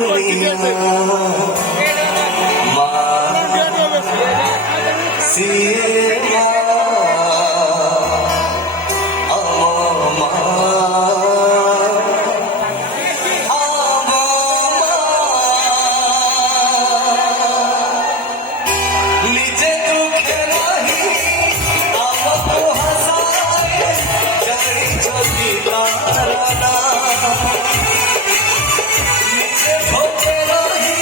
दुनिया सिया নিজে দুঃখে নাহি আমাকে হাসায় যাই যদি তারা নিজে ভোগে নাহি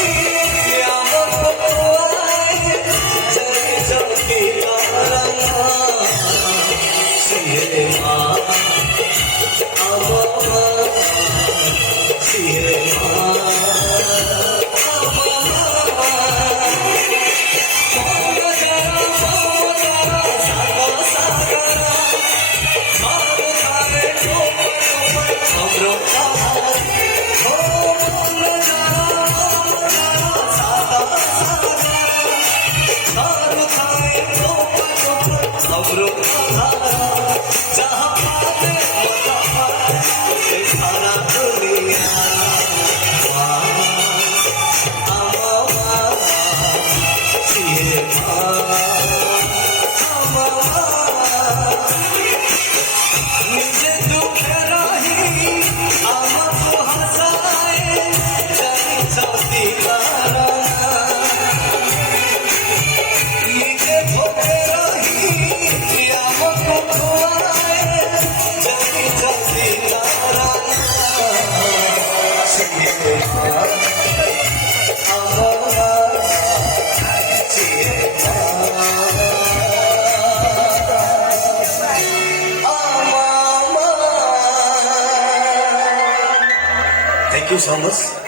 আমাকে খোয়ায় যাই যদি তারা সিয়ে মা আমার সিয়ে মা নিজে দুঃখে রহি আমাকে হাসায় যাই যদি তারা নিজে ভোগে রহি আমাকে খোয়ায় যাই যদি তারা সিয়ে আমার সিয়ে Thank you so much.